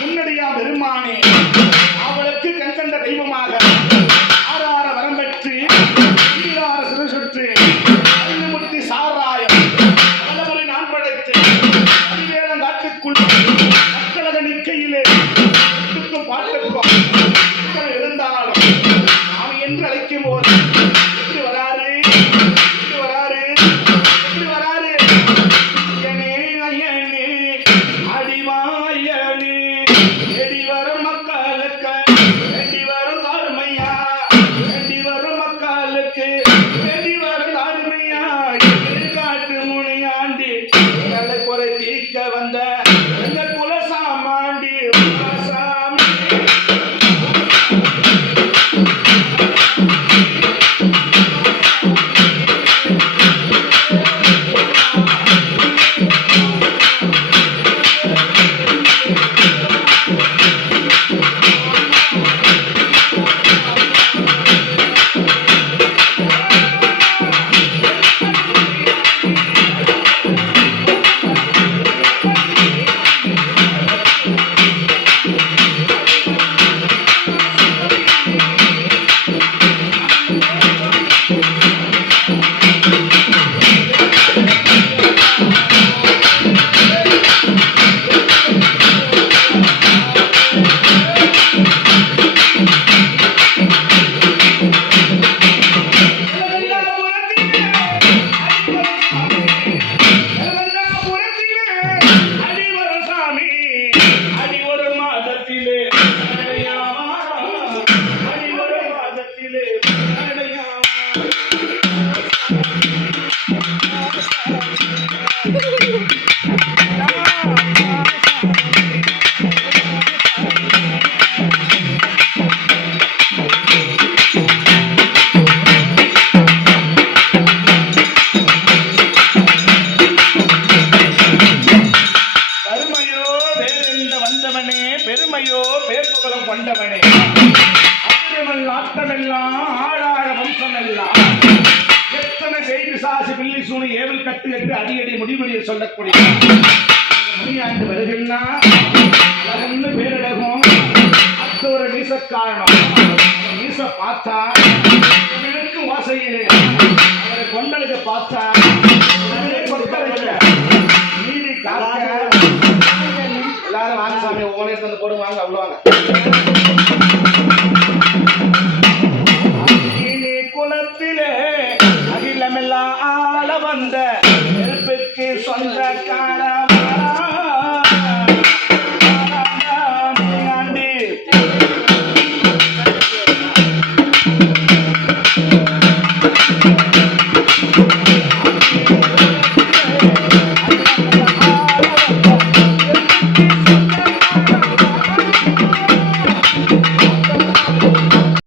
முன்னடியா பெருமானே அவளுக்கு கண்கண்ட தெய்வமாக ஆறார வரம் பெற்று சிறுசுற்று ஐந்துமுத்தி சாராயம் பலமுறை நான் படைத்து அதிவேலம் காட்டுக்குள் மக்களக நிற்கையிலே பாட்டுக்கும் இருந்தாலும் நாம் என்று அழைக்கும் போது எப்படி வராரு பெருமையோ பேர்புகழும் கொண்டவனே அத்திரமல் நாட்டமெல்லாம் ஆளாழ வம்சமெல்லாம் எத்தனை செய்தி சாசி பில்லி சூனி ஏவல் கட்டு என்று அடியடி முடிவுரையை சொல்லக்கூடிய முனியாண்டு வருகின்றா அழகன்னு பேரழகும் அத்தோர மீசக்காரணம் மீச பார்த்தா இருக்கும் வாசையிலே அவரை கொண்டலுக்கு பார்த்தா